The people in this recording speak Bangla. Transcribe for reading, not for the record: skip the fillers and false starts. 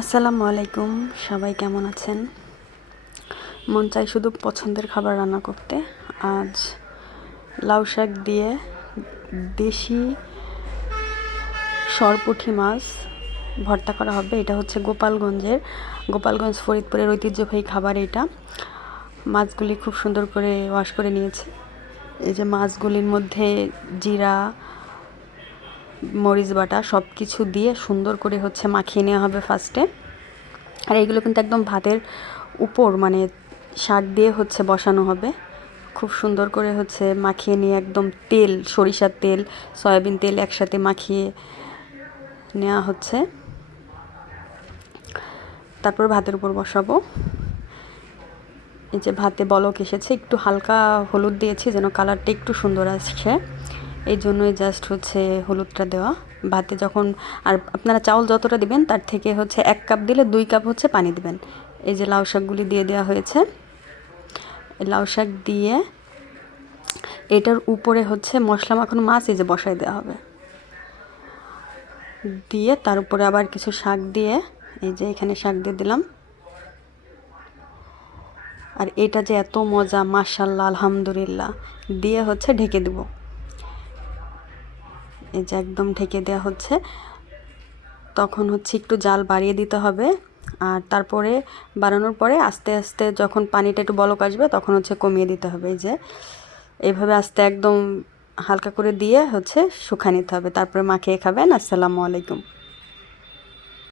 আসসালামু আলাইকুম, সবাই কেমন আছেন? মন চাই শুধু পছন্দের খাবার রান্না করতে। আজ লাউ শাক দিয়ে দেশি সরপুঁটি মাছ ভর্তা করা হবে। এটা হচ্ছে গোপালগঞ্জ ফরিদপুরের ঐতিহ্যবাহী খাবার এটা। মাছগুলি খুব সুন্দর করে ওয়াশ করে নিয়েছি। এই যে মাছগুলির মধ্যে জিরা, মরিচ বাটা সব কিছু দিয়ে সুন্দর করে হচ্ছে মাখিয়ে নেওয়া হবে ফার্স্টে। আর এইগুলো কিন্তু একদম ভাতের উপর মানে শাক দিয়ে হচ্ছে বসানো হবে। খুব সুন্দর করে হচ্ছে মাখিয়ে নিয়ে একদম তেল, সরিষার তেল, সয়াবিন তেল একসাথে মাখিয়ে নেওয়া হচ্ছে। তারপর ভাতের উপর বসাবো। এই যে ভাতে বলক এসেছে, একটু হালকা হলুদ দিয়েছি যেন কালারটা একটু সুন্দর আসছে, এই জন্যই জাস্ট হচ্ছে হলুদটা দেওয়া। ভাতে যখন আর আপনারা চাউল যতটা দিবেন তার থেকে হচ্ছে 1 কাপ দিলে 2 কাপ হচ্ছে পানি দিবেন। এই যে লাউ শাকগুলি দিয়ে দেওয়া হয়েছে। লাউ শাক দিয়ে এটার উপরে হচ্ছে মশলা মাখানো মাছ এই যে বসায় দেওয়া হবে, দিয়ে তার উপরে আবার কিছু শাক দিয়ে, এই যে এখানে শাক দিয়ে দিলাম। আর এটা যে এত মজা, মাশাআল্লাহ আলহামদুলিল্লাহ, দিয়ে হচ্ছে ঢেকে দেব। এই যে একদম ঢেকে দেওয়া হচ্ছে। তখন হচ্ছে একটু জাল বাড়িয়ে দিতে হবে। আর তারপরে বাড়ানোর পরে আস্তে আস্তে যখন পানিটা একটু বলক আসবে তখন হচ্ছে কমিয়ে দিতে হবে। এই যে এইভাবে আস্তে একদম হালকা করে দিয়ে হচ্ছে শুকায় নিতে হবে। তারপরে মাখিয়ে খাবেন। আসসালামু আলাইকুম।